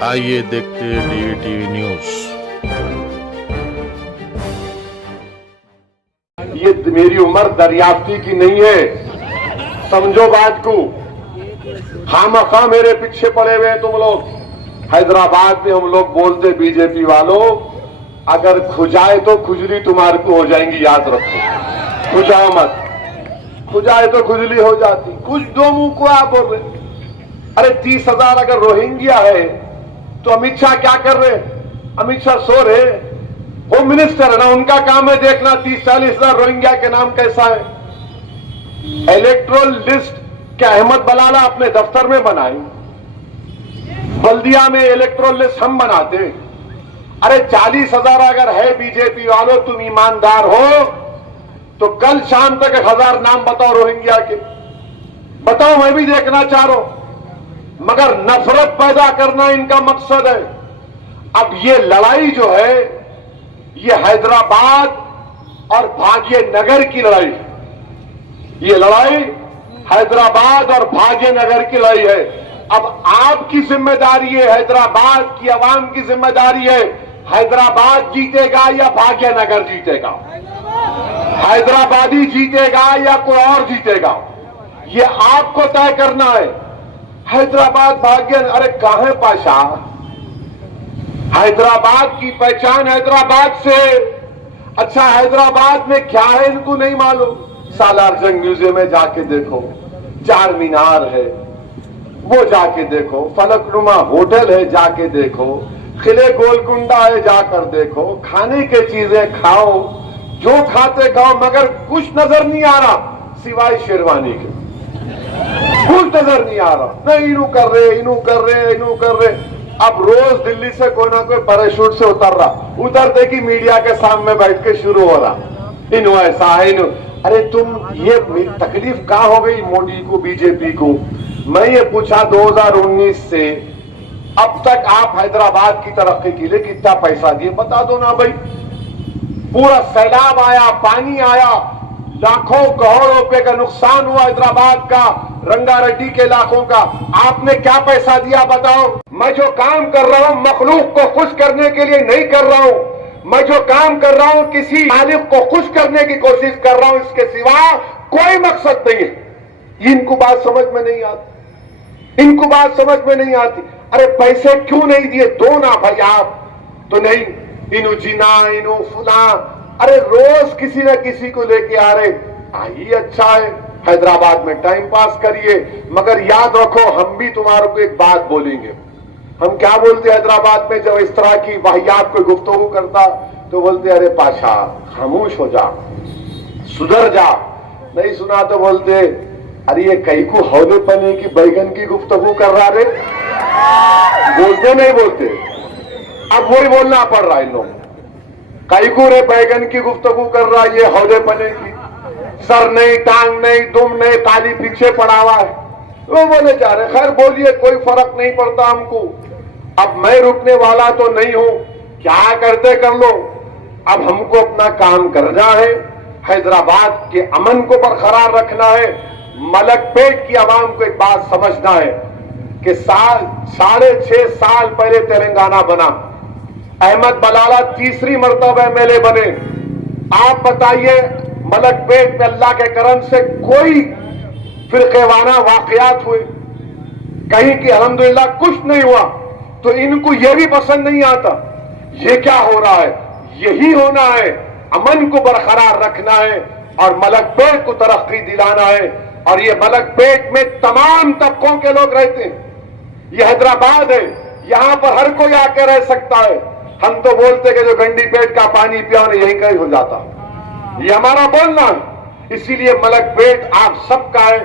आइए देखते हैं DETV न्यूज। ये मेरी उम्र दरियाफ्ती की नहीं है, समझो बात को। खामखा मेरे पीछे पड़े हुए हैं तुम लोग। हैदराबाद में हम लोग बोलते बीजेपी वालों, अगर खुजाए तो खुजली तुम्हारे को हो जाएंगी, याद रखो। खुजाओ मत, खुजाए तो खुजली हो जाती। कुछ दो मुंह को आप बोल रहे। अरे 30,000 अगर रोहिंग्या है तो अमित शाह क्या कर रहे? अमित शाह सो रहे, होम मिनिस्टर है ना, उनका काम है देखना 30-40 हजार रोहिंग्या के नाम कैसा है। इलेक्ट्रोल लिस्ट क्या अहमद बलाला अपने दफ्तर में बनाई? बल्दिया में इलेक्ट्रोल लिस्ट हम बनाते। अरे 40,000 अगर है बीजेपी वालों, तुम ईमानदार हो तो कल शाम तक 1,000 नाम बताओ रोहिंग्या के, बताओ, मैं भी देखना चाह रहा हूं। मगर नफरत पैदा करना इनका मकसद है। अब ये लड़ाई जो है, ये हैदराबाद और भाग्यनगर की लड़ाई है। ये लड़ाई हैदराबाद और भाग्यनगर की लड़ाई है। अब आपकी जिम्मेदारी है, हैदराबाद की आवाम की जिम्मेदारी है, हैदराबाद जीतेगा या भाग्यनगर जीतेगा, हैदराबादी जीतेगा या कोई और जीतेगा, ये आपको तय करना है। हैदराबाद भाग्य, अरे कहां है पाशा? हैदराबाद की पहचान हैदराबाद से। अच्छा हैदराबाद में क्या है इनको नहीं मालूम? सालार जंग म्यूजियम में जाके देखो, चार मीनार है वो जाके देखो, फलकनुमा होटल है जाके देखो, किले गोलकुंडा है जाकर देखो, खाने की चीजें खाओ, जो खाते खाओ, मगर कुछ नजर नहीं आ रहा सिवाय शेरवानी के। कुछ नजर नहीं आ रहा, नहीं इनू कर रहे, इनू कर रहे, इनू कर रहे। अब रोज दिल्ली से कोई ना कोई पैराशूट से उतर रहा, उतरते कि मीडिया के सामने बैठ के शुरू हो रहा, इनू ऐसा है, इनू। अरे तुम, ये तकलीफ कहां हो गई मोदी को, बीजेपी को? मैं ये पूछा 2019 से अब तक आप हैदराबाद की तरक्की के लिए कितना पैसा दिए, बता दो ना भाई। पूरा सैलाब आया, पानी आया, लाखों करोड़ों रुपए का नुकसान हुआ हैदराबाद का, रंगारेड्डी के इलाकों का, आपने क्या पैसा दिया बताओ? मैं जो काम कर रहा हूं मखलूक को खुश करने के लिए नहीं कर रहा हूं, मैं जो काम कर रहा हूं किसी मालिक को खुश करने की कोशिश कर रहा हूं, इसके सिवा कोई मकसद नहीं है। इनको बात समझ में नहीं आती, इनको बात समझ में नहीं आती। अरे पैसे क्यों नहीं दिए? दो ना भाई आप तो नहीं, इनु जीना, इनु फुला, अरे रोज किसी न किसी को लेके आ रहे। आइए अच्छा है, हैदराबाद में टाइम पास करिए, मगर याद रखो हम भी तुम्हारे को एक बात बोलेंगे। हम क्या बोलते हैदराबाद में जब इस तरह की वाहियात कोई गुफ्तगू करता तो बोलते अरे पाशा खामोश हो जा, सुधर जा। नहीं सुना तो बोलते अरे ये कई को हौले पने की बैगन की गुफ्तगू कर रहा रे। बोलते नहीं बोलते, अब वही बोलना पड़ रहा है इन लोग। कई को रे बैगन की गुफ्तगू कर रहा है, ये हौले पने की, सर नहीं, टांग नहीं, दुम नहीं, ताली पीछे पड़ा हुआ है, वो बोले जा रहे। खैर बोलिए, कोई फर्क नहीं पड़ता हमको। अब मैं रुकने वाला तो नहीं हूं, क्या करते कर लो। अब हमको अपना काम करना है, हैदराबाद के अमन को बरकरार रखना है। मलकपेट की आवाम को एक बात समझना है कि 6.5 साल पहले तेलंगाना बना, अहमद बलाला तीसरी मर्तबा एमएलए बने। आप बताइए मलकपेट में अल्लाह के करम से कोई फिरकेवाना वाकयात हुए? कहीं कि अल्हम्दुलिल्लाह कुछ नहीं हुआ। तो इनको यह भी पसंद नहीं आता। ये क्या हो रहा है? यही होना है, अमन को बरकरार रखना है और मलकपेट को तरक्की दिलाना है। और ये मलकपेट में तमाम तबकों के लोग रहते हैं। ये हैदराबाद है, यहां पर हर कोई आकर रह सकता है। हम तो बोलते कि जो गंडी पेट का पानी पिया यहीं का ही हो जाता, ये हमारा बोलना है। इसीलिए मलकपेट आप सबका है।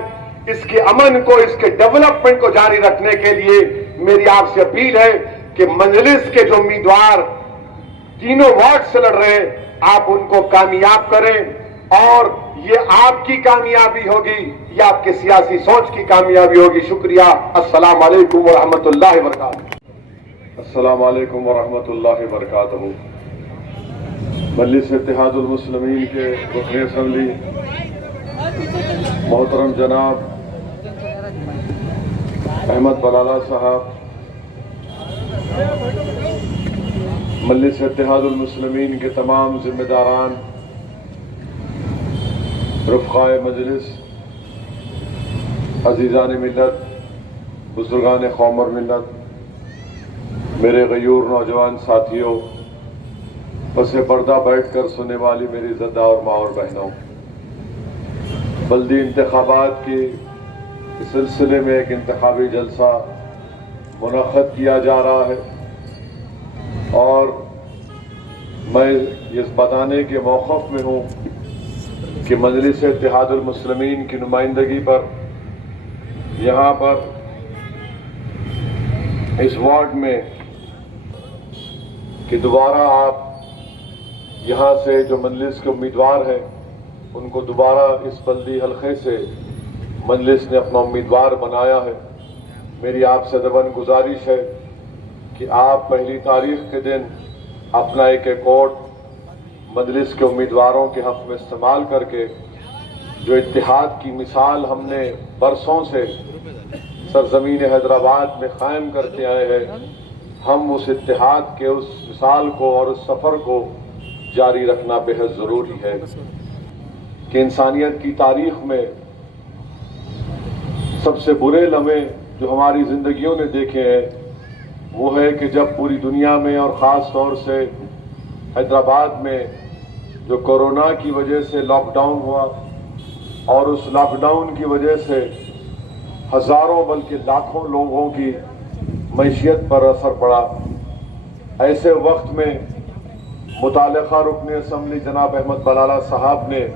इसके अमन को, इसके डेवलपमेंट को जारी रखने के लिए मेरी आपसे अपील है कि मजलिस के जो उम्मीदवार तीनों वार्ड से लड़ रहे हैं, आप उनको कामयाब करें। और ये आपकी कामयाबी होगी, ये आपके सियासी सोच की कामयाबी होगी। शुक्रिया। अस्सलाम वालेकुम व रहमतुल्लाहि व बरकातहू। अस्सलाम वालेकुम व रहमतुल्लाहि व बरकातहू। मजलिस इत्तेहादुल मुस्लिमीन के रुकन असेंबली मोहतरम जनाब अहमद बलाला साहब, مجلس اتحاد المسلمین کے تمام ذمہ داران، رفقائے مجلس، عزیزان ملت، بزرگان قوم اور ملت، میرے غیور نوجوان ساتھیوں، پس پردہ بیٹھ کر سننے والی میری زدہ اور ماں اور بہنوں، بلدی انتخابات کے اس سلسلے میں ایک انتخابی جلسہ منعقد کیا جا رہا ہے، اور میں اس بتانے کے موقف میں ہوں کہ مجلس اتحاد المسلمین کی نمائندگی پر یہاں پر اس وارڈ میں کہ دوبارہ آپ یہاں سے جو مجلس کے امیدوار ہیں ان کو دوبارہ اس بلدی حلقے سے مجلس نے اپنا امیدوار بنایا ہے۔ میری آپ سے دبن گزارش ہے کہ آپ پہلی تاریخ کے دن اپنا ایک ووٹ مجلس کے امیدواروں کے حق میں استعمال کر کے جو اتحاد کی مثال ہم نے برسوں سے سرزمین حیدرآباد میں قائم کرتے آئے ہیں، ہم اس اتحاد کے اس مثال کو اور اس سفر کو جاری رکھنا بے حد ضروری ہے کہ انسانیت کی تاریخ میں سب سے برے لمحے جو ہماری زندگیوں نے دیکھے ہیں وہ ہے کہ جب پوری دنیا میں اور خاص طور سے حیدرآباد میں جو کورونا کی وجہ سے لاک ڈاؤن ہوا اور اس لاک ڈاؤن کی وجہ سے ہزاروں بلکہ لاکھوں لوگوں کی معیشت پر اثر پڑا، ایسے وقت میں متعلقہ رکن اسمبلی جناب احمد بلالہ صاحب نے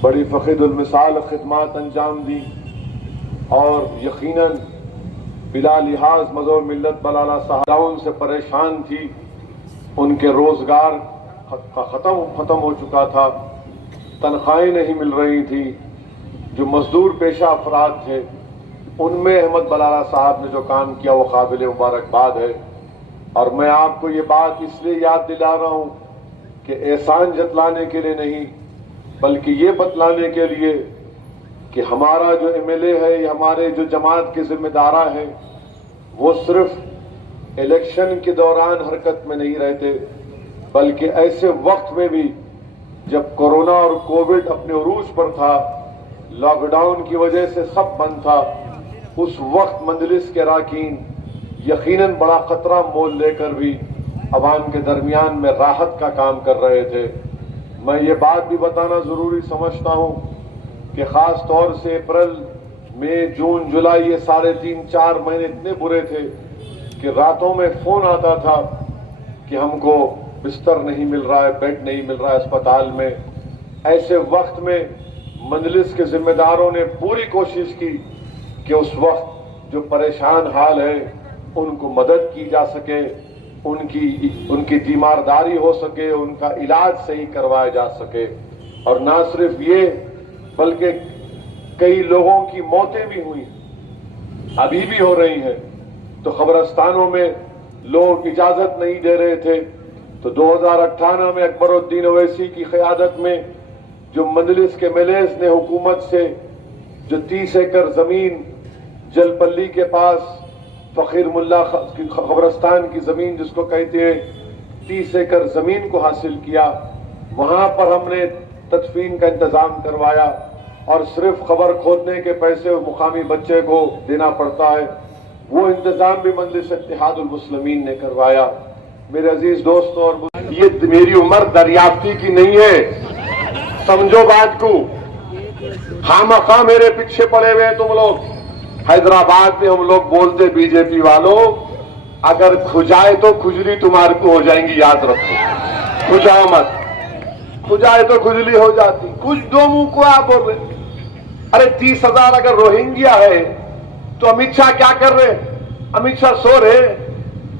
بڑی فخر المثال خدمات انجام دی، اور یقیناً بلا لحاظ مذہب ملت بلالہ صاحب ان سے پریشان تھی، ان کے روزگار ختم ہو چکا تھا، تنخواہیں نہیں مل رہی تھی، جو مزدور پیشہ افراد تھے ان میں احمد بلالہ صاحب نے جو کام کیا وہ قابل مبارکباد ہے۔ اور میں آپ کو یہ بات اس لیے یاد دلا رہا ہوں کہ احسان جتلانے کے لیے نہیں بلکہ یہ بتلانے کے لیے کہ ہمارا جو ایم ایل اے ہے یا ہمارے جو جماعت کے ذمہ دارہ ہیں وہ صرف الیکشن کے دوران حرکت میں نہیں رہتے بلکہ ایسے وقت میں بھی جب کورونا اور کووڈ اپنے عروج پر تھا، لاک ڈاؤن کی وجہ سے سب بند تھا، اس وقت مجلس کے اراکین یقیناً بڑا خطرہ مول لے کر بھی عوام کے درمیان میں راحت کا کام کر رہے تھے۔ میں یہ بات بھی بتانا ضروری سمجھتا ہوں کہ خاص طور سے اپریل، مئی، جون، جولائی، یہ سارے 3-4 مہینے اتنے برے تھے کہ راتوں میں فون آتا تھا کہ ہم کو بستر نہیں مل رہا ہے، بیڈ نہیں مل رہا ہے اسپتال میں۔ ایسے وقت میں مجلس کے ذمہ داروں نے پوری کوشش کی کہ اس وقت جو پریشان حال ہے ان کو مدد کی جا سکے، ان کی تیمارداری ہو سکے، ان کا علاج صحیح کروایا جا سکے، اور نہ صرف یہ بلکہ کئی لوگوں کی موتیں بھی ہوئی، ابھی بھی ہو رہی ہیں۔ تو قبرستانوں میں لوگ اجازت نہیں دے رہے تھے، تو 2018 میں اکبر الدین اویسی کی قیادت میں جو مجلس کے ملیز نے حکومت سے جو 30 ایکڑ زمین جل پلی کے پاس فقیر ملا قبرستان کی زمین جس کو کہتے ہیں 30 ایکڑ زمین کو حاصل کیا، وہاں پر ہم نے تدفین کا انتظام کروایا، اور صرف قبر کھودنے کے پیسے مقامی بچے کو دینا پڑتا ہے، وہ انتظام بھی مجلس اتحاد المسلمین نے کروایا۔ میرے عزیز دوستوں اور یہ میری عمر دریافتی کی نہیں ہے، سمجھو بات کو، خامخواہ میرے پیچھے پڑے ہوئے ہیں تم لوگ۔ حیدرآباد میں ہم لوگ بولتے بی جے پی والوں، اگر کھجائے تو کھجلی تمہارے کو ہو جائیں گی، یاد رکھو، کھجاؤ مت، کھجائے تو کھجلی ہو جاتی، کچھ دو منہ کو آپ بول رہے۔ ارے 30,000 اگر روہنگیا ہے تو امت شاہ کیا کر رہے؟ امت شاہ سو رہے،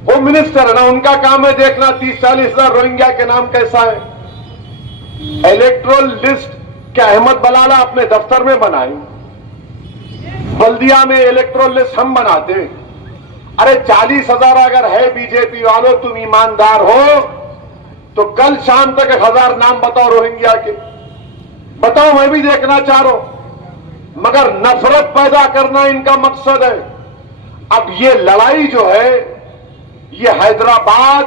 ہوم منسٹر ہے نا، ان کا کام ہے دیکھنا 30-40,000 روہنگیا کے نام کیسا ہے۔ الیکٹرل لسٹ کیا احمد بلالہ اپنے دفتر میں بنائیں؟ بلدیہ میں الیکٹرل لسٹ ہم بناتے؟ ارے 40,000 اگر ہے بی جے پی والوں تم ایماندار ہو تو کل شام تک 1000 نام بتاؤ روہنگیا کے، بتاؤ، میں بھی دیکھنا چاہ رہا ہوں۔ مگر نفرت پیدا کرنا ان کا مقصد ہے۔ اب یہ لڑائی جو ہے ये हैदराबाद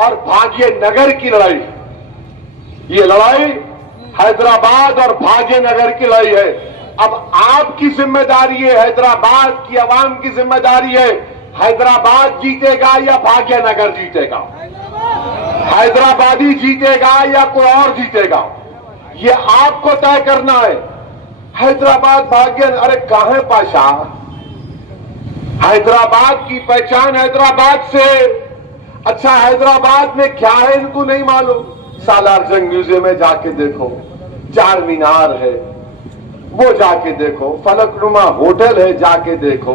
और भाग्य नगर की लड़ाई है। ये लड़ाई हैदराबाद और भाग्य नगर की लड़ाई है। अब आपकी जिम्मेदारी है, हैदराबाद की आवाम की जिम्मेदारी है, हैदराबाद जीतेगा या भाग्य नगर जीतेगा, हैदराबादी जीतेगा या कोई और जीतेगा, ये आपको तय करना है। हैदराबाद भाग्य, अरे कहां पाशा, हैदराबाद की पहचान हैदराबाद से। अच्छा हैदराबाद में क्या है इनको नहीं मालूम। सालार जंग म्यूजियम में जाके देखो, चार मीनार है वो जाके देखो, फलकनुमा होटल है जाके देखो,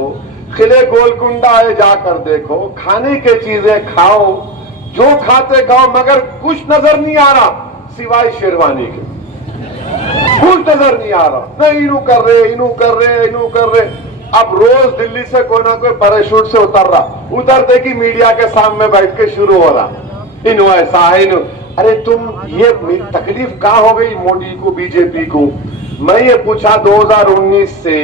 किले गोलकुंडा है जाकर देखो, खाने की चीजें खाओ, जो खाते खाओ, मगर कुछ नजर नहीं आ रहा सिवाय शेरवानी के, कुछ नजर नहीं आ रहा। नहीं इनू कर रहे, इनू कर रहे, इनू कर रहे। अब रोज दिल्ली से कोई ना कोई पैराशूट से उतर रहा, उतरते कि मीडिया के सामने बैठ के शुरू हो रहा, इनू ऐसा है, इनू। अरे तुम ये तकलीफ कहां हो गई मोदी को, बीजेपी को। मैं ये पूछा 2019 से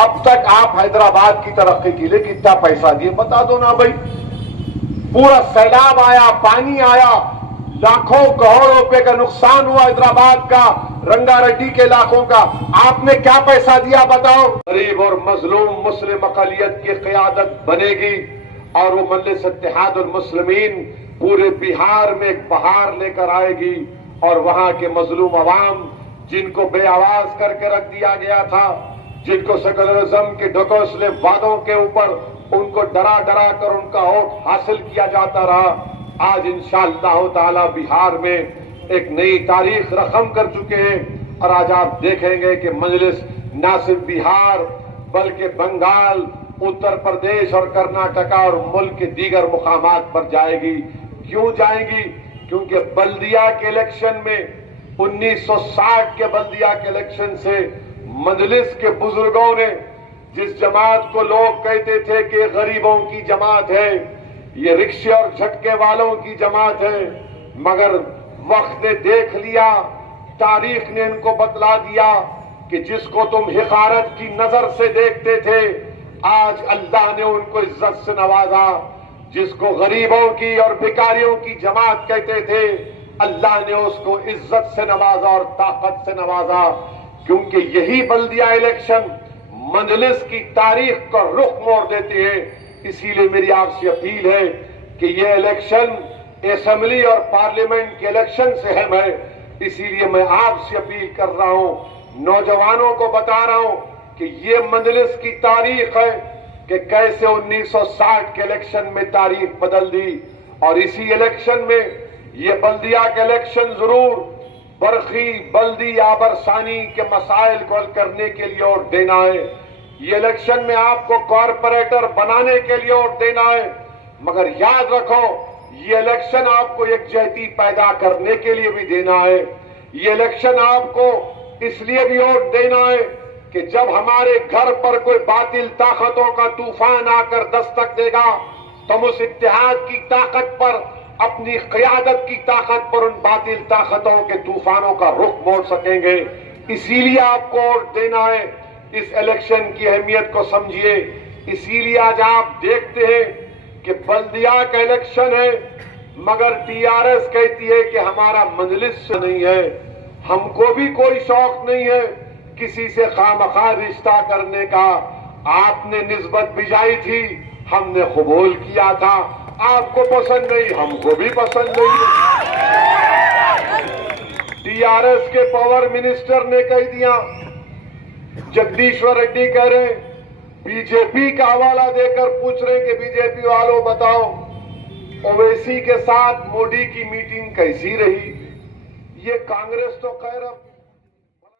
अब तक आप हैदराबाद की तरक्की के लिए कितना पैसा दिए, बता दो ना भाई। पूरा सैलाब आया, पानी आया, लाखों करोड़ों रुपए का नुकसान हुआ हैदराबाद का, रंगारेड्डी के इलाकों का, आपने क्या पैसा दिया बताओ। गरीब और मजलूम मुस्लिम अकलियत की क़यादत बनेगी और वो मजलिस इत्तेहादुल मुस्लिमीन पूरे बिहार में एक बहार लेकर आएगी और वहां के मजलूम अवाम जिनको बेआवाज करके रख दिया गया था, जिनको सेकुलरिज्म के ढकोसले वादों के ऊपर उनको डरा डरा कर उनका वोट हासिल किया जाता रहा, आज इंशाअल्लाह ताला बिहार में एक नई तारीख रकम कर चुके हैं। और आज आप देखेंगे कि मजलिस न सिर्फ बिहार बल्कि बंगाल, उत्तर प्रदेश और कर्नाटका और मुल्क के दीगर मुकामात पर जाएगी। क्यों जाएगी? क्योंकि बल्दिया के इलेक्शन में 1960 के बल्दिया के इलेक्शन से मजलिस के बुजुर्गों ने, जिस जमात को लोग कहते थे कि गरीबों की जमात है, ये रिक्शे और झटके वालों की जमात है, मगर वक्त ने देख लिया, तारीख ने इनको बतला दिया कि जिसको तुम हिकारत की नजर से देखते थे, आज अल्लाह ने उनको इज्जत से नवाजा। जिसको गरीबों की और भिखारियों की जमात कहते थे, अल्लाह ने उसको इज्जत से नवाजा और ताकत से नवाजा। क्योंकि यही बल्दिया इलेक्शन मजलिस की तारीख का रुख मोड़ देते हैं। इसीलिए मेरी आपसे अपील है कि ये इलेक्शन असेंबली और पार्लियामेंट के इलेक्शन से अहम है। इसीलिए मैं आपसे अपील कर रहा हूं, नौजवानों को बता रहा हूं कि ये मजलिस की तारीख है कि कैसे 1960 के इलेक्शन में तारीख बदल दी। और इसी इलेक्शन में ये बल्दिया के इलेक्शन जरूर बरखी, बल्दी, आबरसानी के मसाइल को हल करने के लिए वोट देना है। ये इलेक्शन में आपको कॉरपोरेटर बनाने के लिए वोट देना है, मगर याद रखो ये इलेक्शन आपको एकजुहती पैदा करने के लिए भी देना है। ये इलेक्शन आपको इसलिए भी वोट देना है कि जब हमारे घर पर कोई बातिल ताकतों का तूफान आकर दस्तक देगा, तो उस इत्तेहाद की ताकत पर, अपनी क़यादत की ताकत पर उन बातिल ताकतों के तूफानों का रुख मोड़ सकेंगे। इसीलिए आपको वोट देना है। इस इलेक्शन की अहमियत को समझिए। इसीलिए आज आप देखते हैं कि बल्दिया का इलेक्शन है, मगर टीआरएस कहती है कि हमारा मजलिस से नहीं है। हमको भी कोई शौक नहीं है किसी से खामखा रिश्ता करने का। आपने निस्बत भिजाई थी, हमने कबूल किया था। आपको पसंद नहीं, हमको भी पसंद नहीं। टीआरएस के पावर मिनिस्टर ने कह दिया, जगदीश्वर रेड्डी कह रहे बीजेपी का हवाला देकर पूछ रहे कि बीजेपी वालों बताओ ओवैसी के साथ मोदी की मीटिंग कैसी रही। ये कांग्रेस तो कह रहा